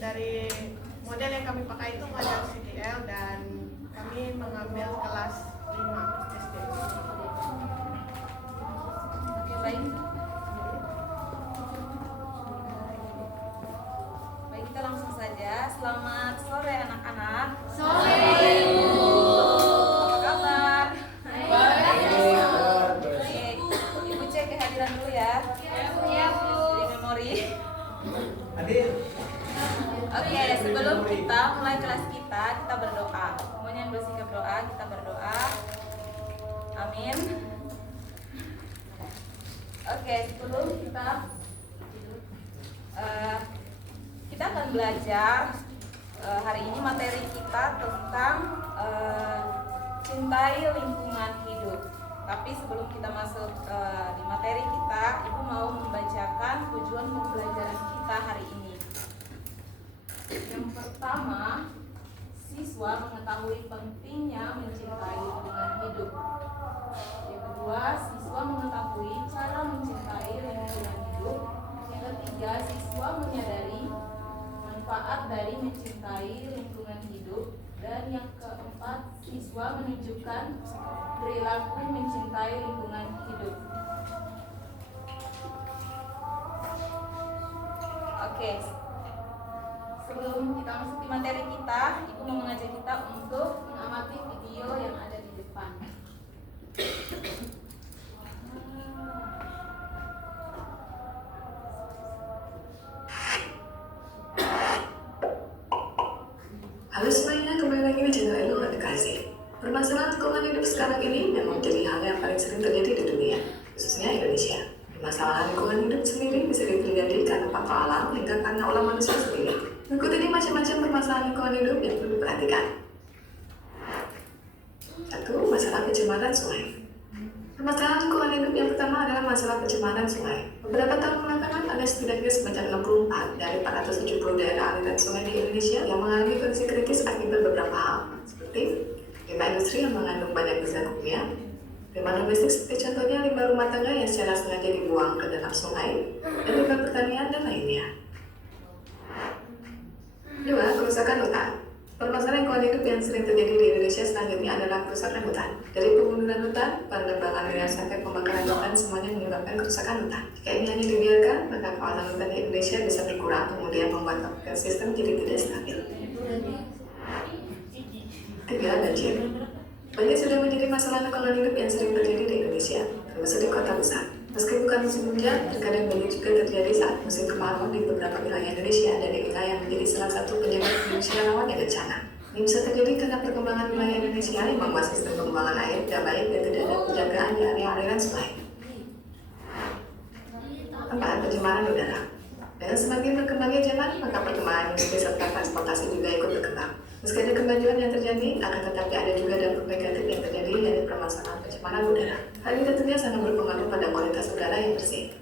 dari model yang kami pakai itu model CTL dan kami mengambil kelas 5 SD. Oke, baik. Baik, kita langsung saja. Selamat sore anak-anak. Sore. Apa kabar? Baik. Ibu cek kehadiran dulu ya. Ya, Bu. Di memori. Hadir. Oke, sebelum kita mulai kelas kita berdoa. Semuanya yang bersikap doa, kita berdoa. Amin. Oke, sebelum kita akan belajar hari ini materi kita tentang cintai lingkungan hidup. Tapi sebelum kita masuk di materi kita, Ibu mau membacakan tujuan pembelajaran kita hari ini. Yang pertama, siswa mengetahui pentingnya mencintai lingkungan hidup. Yang kedua, siswa mengetahui cara mencintai lingkungan hidup. Yang ketiga, siswa menyadari manfaat dari mencintai lingkungan hidup. Dan yang keempat, siswa menunjukkan perilaku mencintai lingkungan hidup. Oke. Sebelum kita masuk di materi kita, Ibu mau mengajak kita untuk mengamati video yang ada di depan. Halo semuanya, kembali lagi di channel Elu Edukasi. Permasalahan lingkungan hidup sekarang ini memang menjadi hal yang paling sering terjadi di dunia, khususnya Indonesia. Permasalahan lingkungan hidup sendiri bisa terjadi karena faktor alam hingga karena ulah manusia sendiri. Berikut ini macam-macam permasalahan lingkungan hidup yang perlu diperhatikan. 1. Masalah pencemaran sungai. Permasalahan lingkungan hidup yang pertama adalah masalah pencemaran sungai. Beberapa tahun belakangan ada setidaknya sebanyak 64 dari 470 daerah aliran sungai di Indonesia yang mengalami kondisi kritis akibat beberapa hal, seperti limbah industri yang mengandung banyak zat kimia, limbah domestik seperti contohnya limbah rumah tangga yang secara sengaja dibuang ke dalam sungai, dan limbah pertanian dan lainnya. 2. Kerusakan hutan. Permasalahan lingkungan hidup yang sering terjadi di Indonesia selanjutnya adalah kerusakan hutan. Dari pembunuhan hutan, penebangan liar sampai pembakaran hutan semuanya menyebabkan kerusakan hutan. Jika ini hanya dibiarkan, maka kawasan hutan di Indonesia bisa berkurang, kemudian membuat ekosistem jadi tidak stabil. 3. Banjir. Banjir sudah menjadi masalah lingkungan hidup yang sering terjadi di Indonesia, termasuk di kota besar. Meski bukan musim hujan, terkadang banjir juga terjadi saat musim kemarau di beberapa wilayah Indonesia, dan inilah yang menjadi salah satu penyebab Indonesia rawan bencana. Ini bisa terjadi karena perkembangan wilayah Indonesia yang membuat sistem pengembangan air tidak baik dan tidak ada penjagaan di area aliran sungai. 4. Pencemaran udara. Dengan semakin berkembangnya zaman, maka perkembangan industri serta transportasi juga ikut berkembang. Meski ada kemajuan yang terjadi, akan tetapi ada juga dampak negatif yang terjadi dari permasalahan pencemaran udara. Hal ini tentunya sangat berpengaruh pada kualitas udara yang bersih.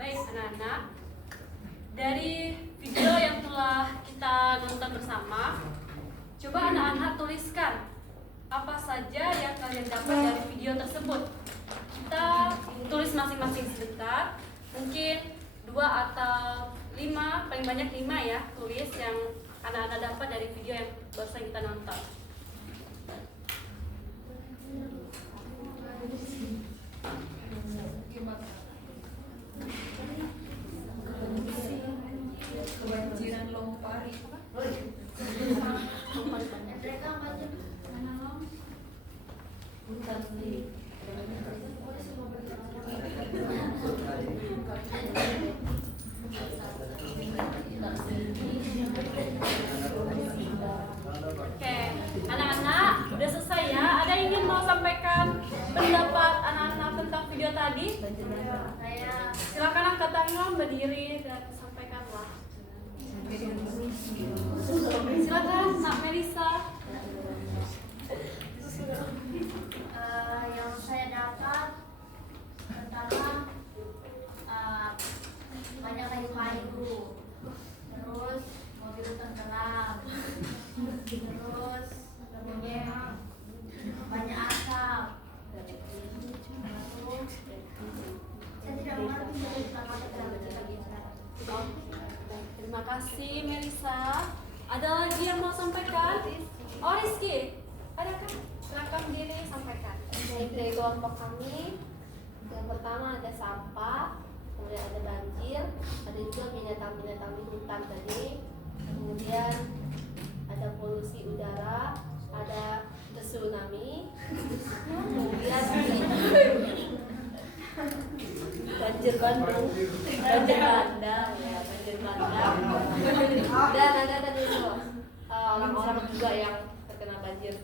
Baik anak-anak, dari video yang telah kita nonton bersama, coba anak-anak tuliskan apa saja yang kalian dapat dari video tersebut. Kita tulis masing-masing sebentar, mungkin 2 atau 5, paling banyak 5 ya, tulis yang anak-anak dapat dari video yang barusan kita nonton. Kebanjiran Lompari. Oke, anak-anak udah selesai ya. Ada yang ingin mau sampaikan pendapat anak-anak tentang video tadi? Silakan angkat tangan, berdiri dan sampaikanlah. Silakan, Nak Melisa. Yang saya dapat pertama banyak kayu-kayu, terus mobil tenggelam, terus kemudian banyak asap, lagi yang mau sampaikan? Oh, Rizky, adakah? Silakan diri sampaikan. Baik, dari kelompok kami, yang pertama ada sampah, kemudian ada banjir, ada juga binatang-binatang di hutan tadi, kemudian ada polusi udara, ada tsunami, kemudian banjir Bandung, banjir bandang, ya banjir bandang, dan ada tadi itu orang-orang juga yang terkena banjir.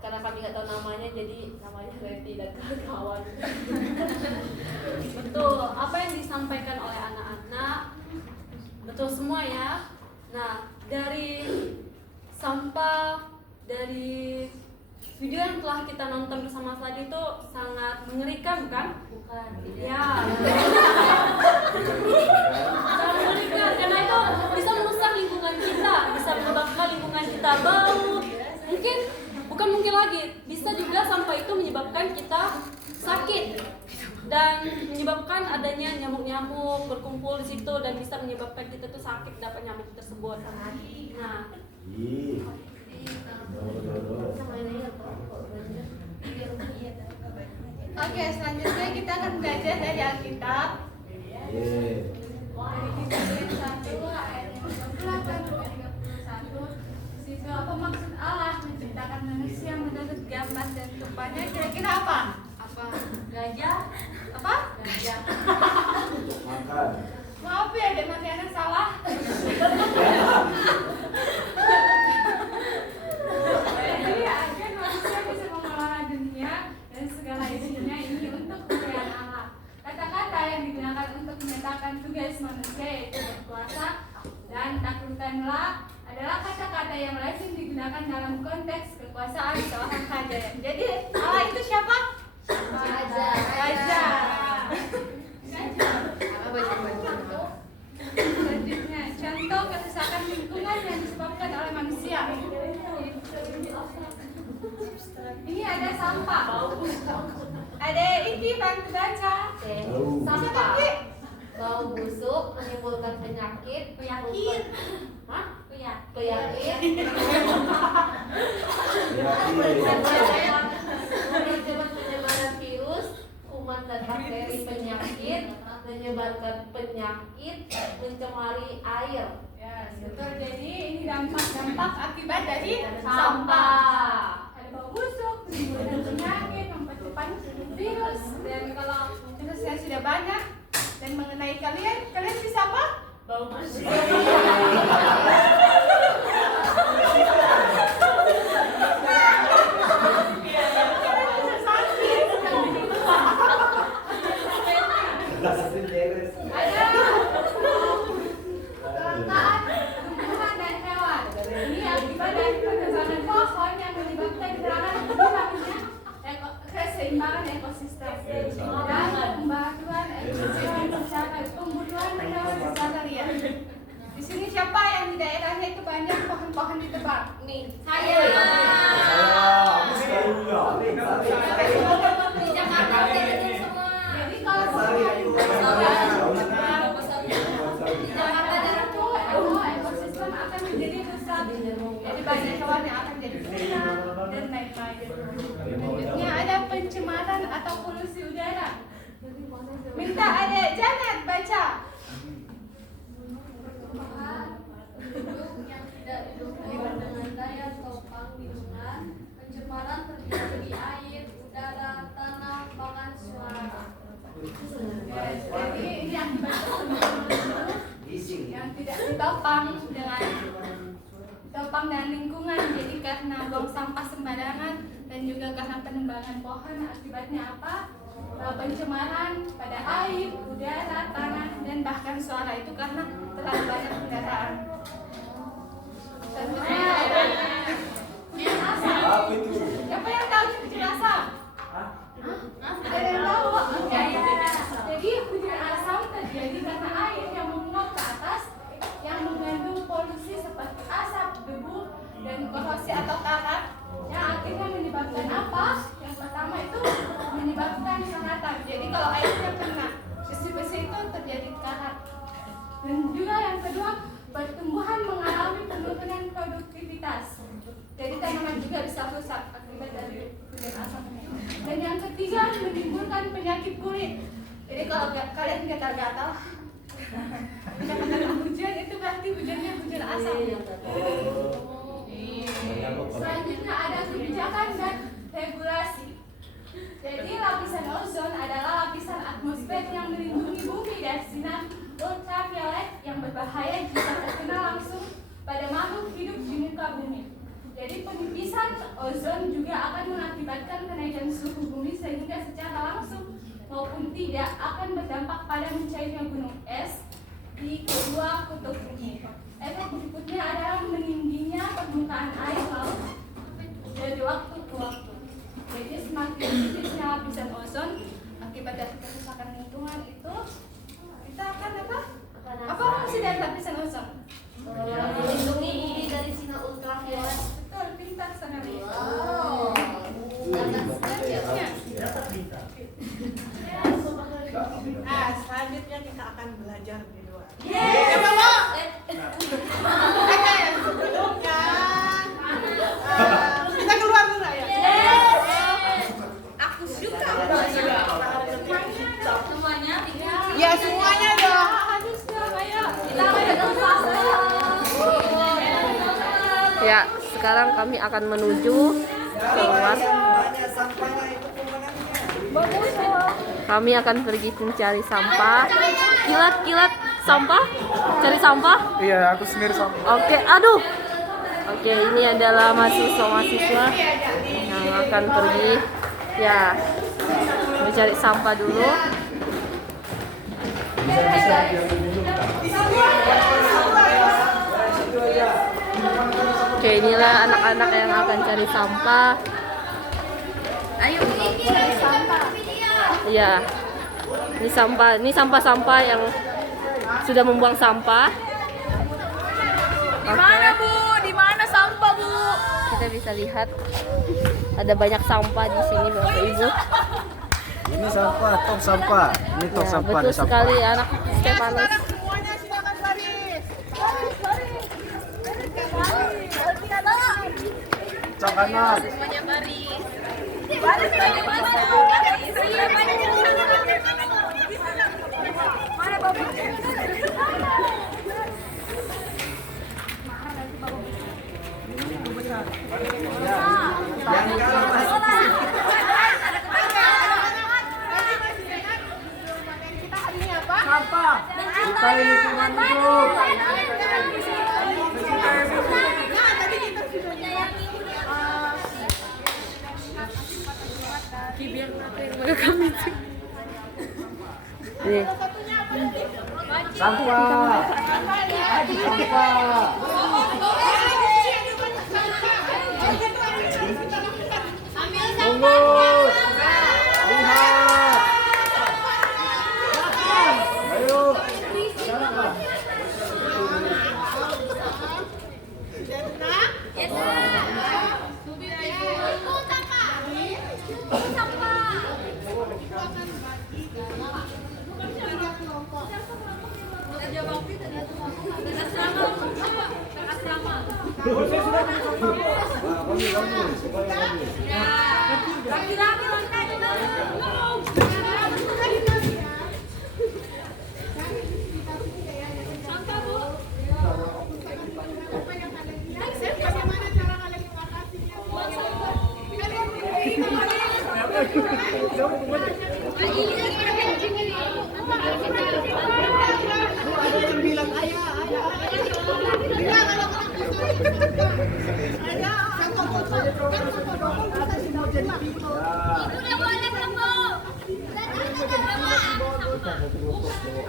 Karena kami nggak tahu namanya, jadi namanya Reti dan kawan-kawan. Betul, apa yang disampaikan oleh anak-anak betul semua ya. Nah, dari sampah, dari video yang telah kita nonton bersama tadi itu sangat mengerikan, bukan? Bukan, Ya. Sangat mengerikan karena itu bisa merusak lingkungan kita, bisa menyebabkan lingkungan kita bau. Mungkin lagi bisa juga sampah itu menyebabkan kita sakit dan menyebabkan adanya nyamuk-nyamuk berkumpul di situ dan bisa menyebabkan kita tuh sakit dapat nyamuk tersebut. Nah, Oke, selanjutnya kita akan belajar dari Alkitab. Dari Kejadian 1 ayat yang 28 sampai 31. Situ apa maksud Allah menciptakan manusia menurut gambar dan rupanya, kira-kira apa? Apa? gajah Apa? gajah. Makan. Maaf ya, ada Mariana salah. Jadi agar manusia bisa mengelola dunia dan segala isinya ini untuk kemuliaan Allah. Kata-kata yang digunakan untuk menyatakan tugas manusia yaitu berkuasa dan taklukkanlah adalah kata-kata yang lazim digunakan dalam konteks kekuasaan seorang raja. Jadi Allah itu siapa? Raja. Raja. Selanjutnya, contoh kerusakan lingkungan yang disebabkan oleh manusia. Ini ada sampah. Ada ini bantu baca. Sampah, bau busuk menimbulkan penyakit. Hah? Penyakit. Penyebaran virus, kuman dan bakteri penyakit, menyebarkan penyakit, mencemari air. Ya, betul. Jadi ini dampak-dampak akibat dari Sampah. Ada bau busuk, menimbulkan penyakit, mempercepat virus. Dan kalau virusnya sudah banyak dan mengenai kalian bisa apa? Bau busuk. Kelangkaan tumbuhan dan hewan. Ini akibat dari penebangan pohon yang menyebabkan serangan keseimbangan ekosistem dan pembaruan ekosistem secara pembunuhan hewan secara liar. Di sini siapa yang di daerahnya itu banyak pohon-pohon ditebang? Nih, Saya. di Jakarta udah betul semua. Jadi kalau di Jakarta dan itu ekosistem akan menjadi rusak. Jadi banyak hewan yang akan jadi punah dan lain-lain. Selanjutnya ada pencemaran atau polusi udara. Minta Adek Janet baca. Penduduk yang tidak didukung dengan daya topang lingkungan, pencemaran terjadi di air, udara, tanah, pangan, suara. Jadi ini akibat yang tidak ditopang dengan lingkungan. Jadi karena buang sampah sembarangan dan juga karena penebangan pohon, akibatnya apa? Pencemaran pada air, udara, tanah, dan bahkan suara itu karena terlalu banyak kendaraan. Selanjutnya ada cuci rasa. Siapa yang tahu cuci rasa? Ada yang tahu? Jadi hujan asam terjadi karena air yang menguap ke atas yang mengandung polusi seperti asap, debu, dan korosi atau karat yang akhirnya menyebabkan apa? Yang pertama itu menyebabkan karatan. Jadi kalau airnya kena besi-besi itu terjadi karat. Dan juga yang kedua pertumbuhan mengalami penurunan produktivitas. Jadi tanaman juga bisa rusak akibat dari hujan asam ini. Dan yang ketiga, menimbulkan penyakit kulit. Jadi kalau kalian gatal-gatal, hujan itu berarti hujannya hujan asam. Selanjutnya ada kebijakan dan regulasi. Jadi lapisan ozon adalah lapisan atmosfer yang melindungi bumi dari sinar ultraviolet yang berbahaya jika terkena langsung pada makhluk hidup di muka bumi. Jadi penipisan ozon juga akan mengakibatkan kenaikan suhu bumi sehingga secara langsung maupun tidak akan berdampak pada mencairnya gunung es di kedua kutub bumi. Efek berikutnya adalah meningginya permukaan air laut dari waktu ke waktu. Jadi semakin tipisnya lapisan ozon akibat dari kerusakan lingkungan itu, kita akan apa? Apa fungsi dari lapisan ozon? Melindungi bumi dari sinar ultraviolet. Betul, pintar sekali. Selanjutnya Selanjutnya kita akan belajar di luar. Sebelumnya kita keluar dulu ya. Aku suka. Semuanya Ya semuanya dong. Harus dong, ayo. kita ada ya, sekarang kami akan menuju keluar. Kami akan pergi mencari sampah. Kilat sampah? Cari sampah? Iya, aku sendiri sama. Oke, aduh. Oke, ini adalah mahasiswa yang akan pergi ya mencari sampah dulu. Oke, inilah anak-anak yang akan cari sampah. Ayo cari sampah. Iya. Ini sampah-sampah yang sudah membuang sampah. Di mana Bu? Di mana sampah Bu? Kita bisa lihat ada banyak sampah di sini Bapak Ibu. Ini sampah, tong sampah. Ini tong Ya, sampah. betul Ini sampah. sekali anak Stefanus. Semuanya silakan baris. Cong kanan. Semuanya baris. Kita ini lingkungan hidup. Nih. Sampah. Sampah. Tunggu. Lihat. Ayo.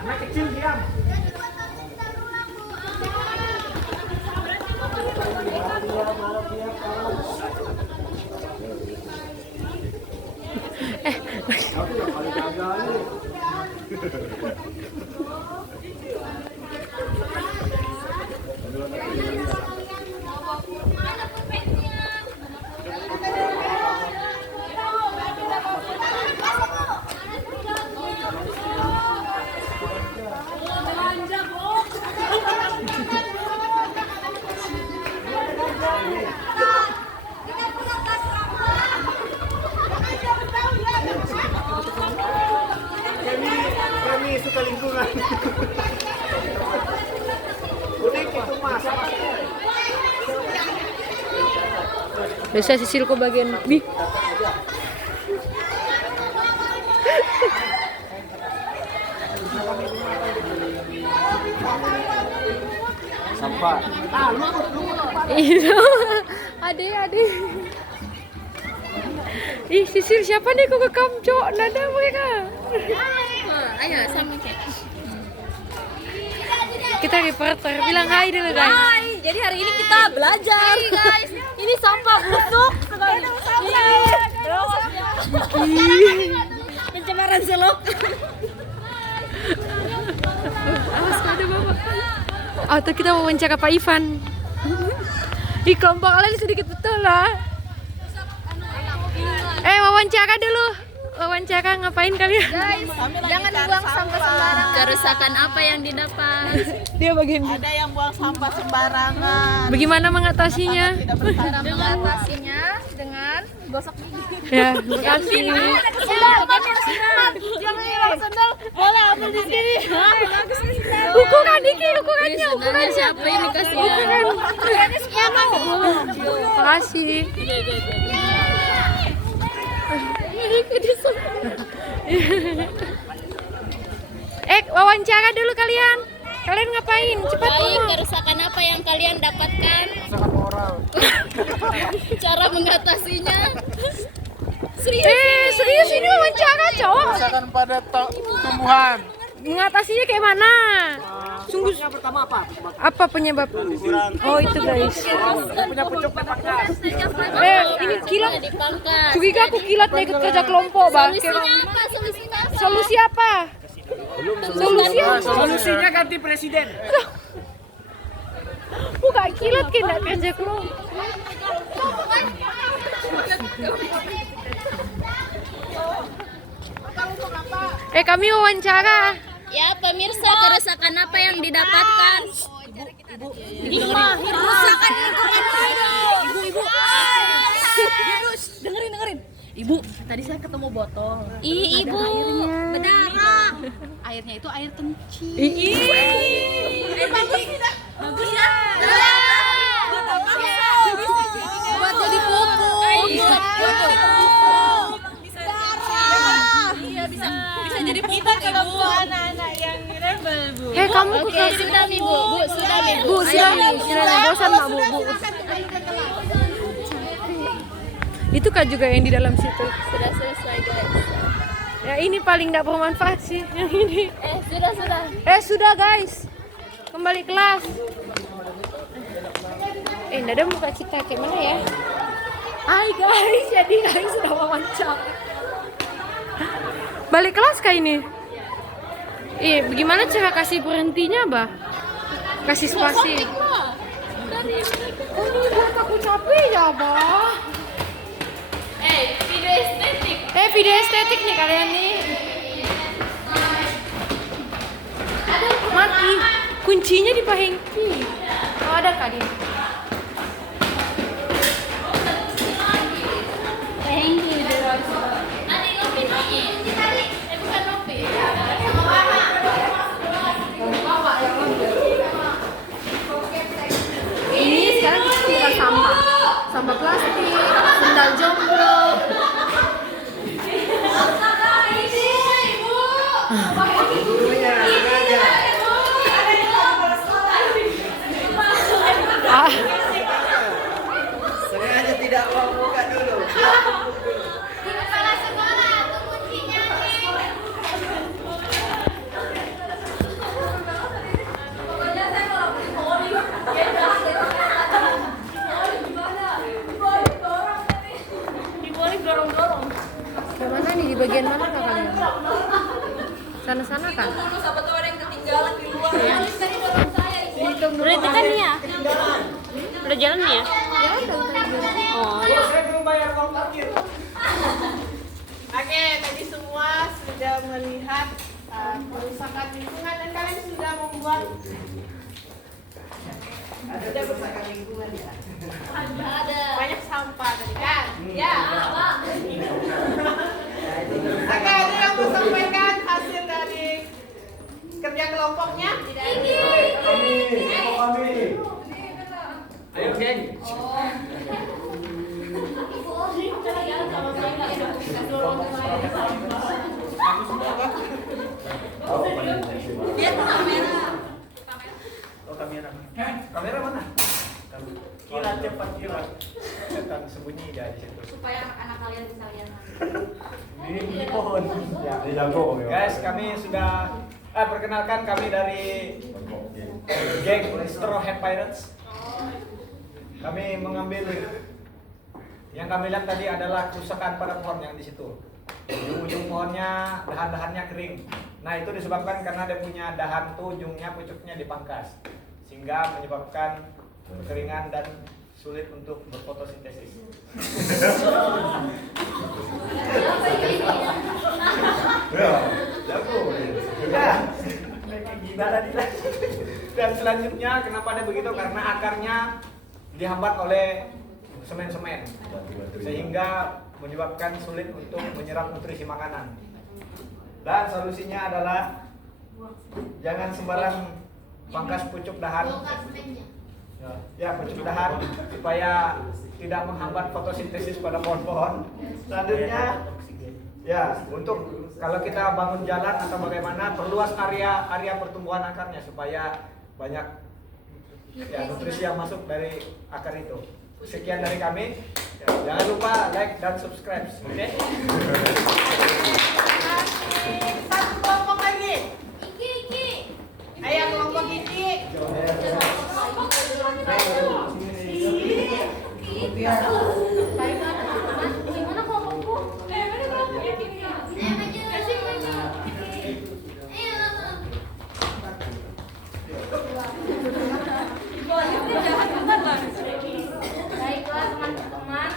Anak kecil diam. Biasa sisil kok bagian bi. Sampah. Itu. Ade. Ih, sisil siapa nih kok kekam, Cok? Nada mereka. Ayo sama kayak. Kita reporter, bilang hai dulu guys. Hai, jadi hari ini kita belajar. Hai guys, ini sampah busuk sekali. Pencemaran selok. Awas ada bapak. Atau kita mau wawancara Pak Ivan. Di kelompok kalian sedikit betul lah. Wawancara dulu. Wawancara ngapain kalian? Guys, jangan buang sampah sembarangan. Kerusakan apa yang didapat? Dia bagian Ada yang buang sampah sembarangan. bagaimana mengatasinya? Cara mengatasinya dengan gosok gigi. Ya, terima kasih. Jangan hilang sendal. Boleh ambil di sini. Ukuran Diki, ukurannya. Siapa ini kasih? Ukurannya siapa? Terima kasih. Wawancara dulu kalian. Kalian ngapain? Cepat ngomong. Kerusakan apa yang kalian dapatkan? Sangat moral. Cara mengatasinya? Serius ini wawancara, cowok. Kerusakan pada tumbuhan. Mengatasinya kayak mana? Sungguh Pertama apa? apa penyebab? Oh, itu guys. Punya pucuk dapatkan. Ini kilat. Dipangkas. Curiga aku kilat nih ikut kerja kelompok, Bang. Apa? Solusi apa? Solusi apa? Solusinya ganti presiden. Bukan kilat kena kerja kelompok. Kami wawancara. Ya, pemirsa, kerusakan apa yang didapatkan? Kerusakan lingkungan hidup. Ibu. Dengerin. Ibu, tadi saya ketemu botol. Ibu, berdarah. Airnya itu air kencing. Bagus ya? Buat jadi pupuk. Bisa jadi pupuk, Ibu. Anak-anak yang rebel, Bu. Kamu Oke, sudah nih, Bu. Sudah nih. Bu, sudah nih. Bosan Mak, Bu. Itu kan juga yang di dalam situ. Sudah selesai, guys. Ya ini paling tidak bermanfaat sih yang ini. Sudah. Sudah guys. Kembali kelas. Nggak ada muka kita kayak mana ya? Hai guys, jadi guys sudah wawancara. Balik kelas kah ini? Bagaimana cara kasih berhentinya, Bah? Kasih spasi. Oh, ini buat aku capek ya, Bah. Video estetik nih kalian nih. Mati. Kuncinya di Pak Hengki. Oh, ada kah dia? Ini sekarang kita tinggal sampah plastik, sendal jomblo. Sengaja tidak mau buka dulu. Kemana nih, di bagian mana kah kalian? Sana-sana kan? Udah itu kan nih ya? Udah jalan nih ya? Oh, ya. Oke, tadi semua sudah melihat kerusakan lingkungan dan kalian sudah membuat ada kerusakan lingkungan ya. Ada banyak sampah tadi kan? Ya. Oke, ada yang mau sampaikan hasil dari kelompoknya? Ayo geng. Oh, kamera. Kamera mana? Kira cepat kira. Setan sembunyi di situ. Supaya anak-anak kalian bisa lihat. Di pohon. Ya, guys, kami sudah perkenalkan kami dari geng Straw Hat Pirates. Kami mengambil yang kami lihat tadi adalah kerusakan pada pohon yang di situ. Ujung pohonnya dahan-dahannya kering. Nah, itu disebabkan karena dia punya dahan tuh ujungnya pucuknya dipangkas, sehingga menyebabkan kekeringan dan sulit untuk berfotosintesis. Dan selanjutnya kenapa dia begitu? Karena akarnya dihambat oleh semen-semen, sehingga menyebabkan sulit untuk menyerap nutrisi makanan. Dan solusinya adalah jangan sembarang pangkas pucuk dahan. Ya, pucuk dahan supaya tidak menghambat fotosintesis pada pohon-pohon. Selanjutnya, ya, untuk kalau kita bangun jalan atau bagaimana, perluas area pertumbuhan akarnya supaya banyak ya, nutrisi yang masuk dari akar itu. Sekian dari kami. Ya, jangan lupa like dan subscribe. Oke? Satu kelompok lagi. Ayo kelompok Iki. Gimana kelompokku? Mana kelompoknya gini ya? Baiklah teman-teman,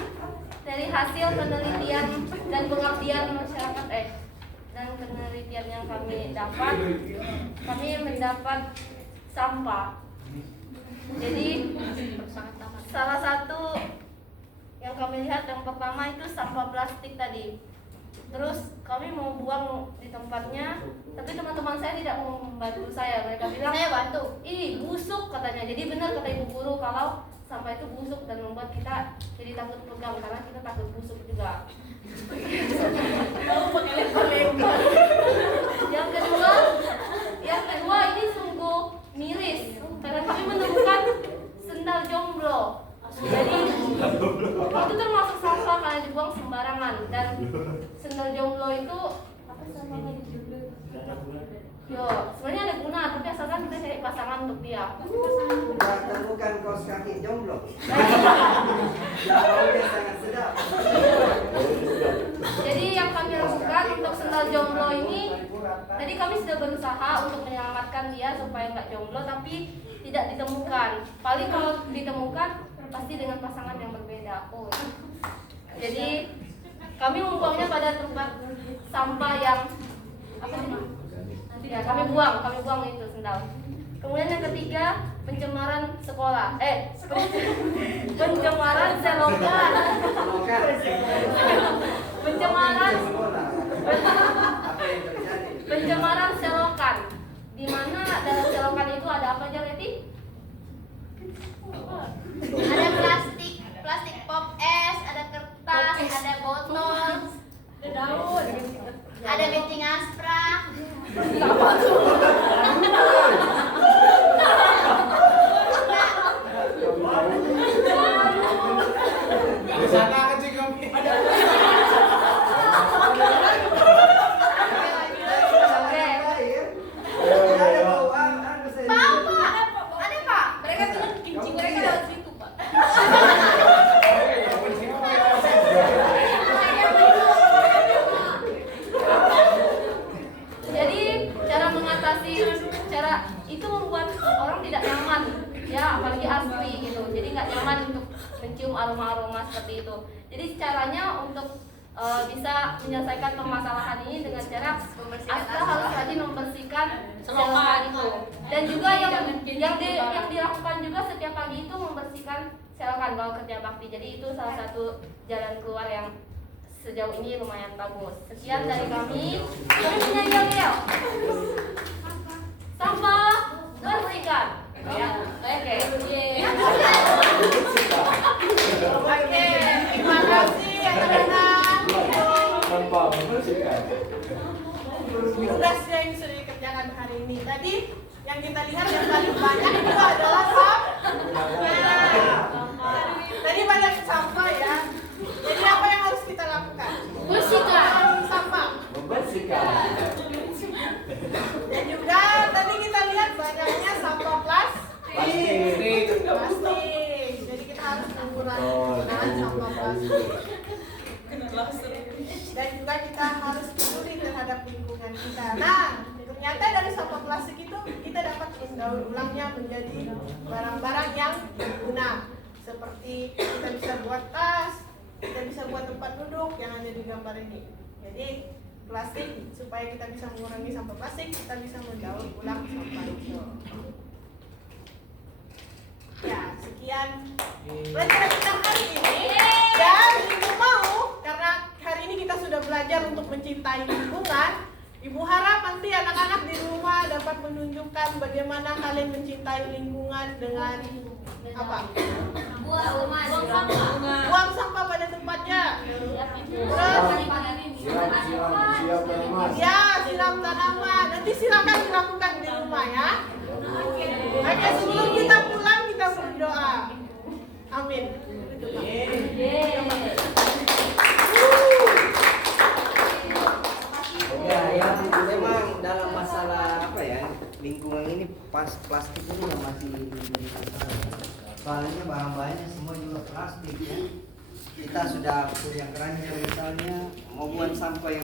dari hasil penelitian dan pengabdian masyarakat dan penelitian yang kami dapat, kami mendapat sampah. Jadi salah satu yang kami lihat yang pertama itu sampah plastik tadi. Terus kami mau buang di tempatnya, tapi teman-teman saya tidak mau membantu saya. Mereka bilang, saya bantu. Ini busuk katanya. Jadi benar kata ibu guru kalau sampah itu busuk dan membuat kita jadi takut pegang karena kita takut busuk juga. Yang kedua ini sungguh miris karena kami menemukan sendal jomblo. Jadi itu termasuk sampah karena dibuang sembarangan, dan sendal jomblo itu apa namanya? Yo, sebenarnya ada guna, tapi asalkan kita cari pasangan untuk dia. Bukan kaos kaki jomblo. Sangat sedap. Jadi yang kami lakukan untuk sendal jomblo ini, tadi kami sudah berusaha untuk menyelamatkan dia supaya nggak jomblo, tapi tidak ditemukan. Paling kalau ditemukan pasti dengan pasangan yang berbeda. Oh. Jadi kami membuangnya pada tempat sampah yang apa sih? Ya, kami buang itu sendal. Kemudian yang ketiga, pencemaran sekolah. Pencemaran selokan. Pencemaran selokan. Di mana dalam selokan itu ada apa aja, Reti? Ada plastik pop es, ada kertas, ada botol, Ada daun. ada benting aspra. Apa tuh? Sana kecil kami. Ada Pak. Mereka tuh kencing mereka lewat situ, Pak. Jadi cara mengatasi cara itu membuat orang tidak nyaman, ya apalagi asli gitu. Jadi nggak nyaman untuk mencium aroma-aroma seperti itu. Jadi caranya untuk bisa menyelesaikan permasalahan ini dengan cara Astra harus rajin membersihkan selokan itu. Dan juga yang dilakukan juga setiap pagi itu membersihkan selokan kalau kerja bakti. Jadi itu salah satu jalan keluar yang sejauh ini lumayan bagus. Sekian dari kami. Kami punya yel-yel. Sampai rumah bersihkan. Ya, oke. Oke, terima kasih anak-anak. Tugas yang sudah dikerjakan hari ini. Tadi yang kita lihat yang paling banyak itu adalah tadi banyak sampah ya. Jadi apa yang harus kita lakukan? Bersihkan. Sampah. Membersihkan. Dan juga tadi kita lihat banyaknya sampah plastik. Jadi kita harus mengurangi penggunaan sampah plastik. Dan juga kita harus peduli terhadap lingkungan kita. Nah, ternyata dari sampah plastik itu kita dapat mendaur ulangnya menjadi barang-barang yang berguna. Seperti kita bisa buat tas, kita bisa buat tempat duduk yang ada di gambar ini. Jadi plastik, supaya kita bisa mengurangi sampah plastik, kita bisa mendaur ulang sampah itu. Ya, sekian pelajaran kita hari ini. Dan Ibu mau, karena hari ini kita sudah belajar untuk mencintai lingkungan, Ibu harap nanti anak-anak di rumah dapat menunjukkan bagaimana kalian mencintai lingkungan dengan apa? Buang sampah pada tempatnya. Ya, siram tanaman. Nanti silakan dilakukan di rumah ya. Oke, sebelum kita pulang kita berdoa. Amin. Ya, memang dalam masalah apa ya, lingkungan ini plastik ini masih menjadi masalah. Soalnya bahan-bahannya semua juga plastik ya. Kita sudah punya keranjang misalnya, mau buang sampah yang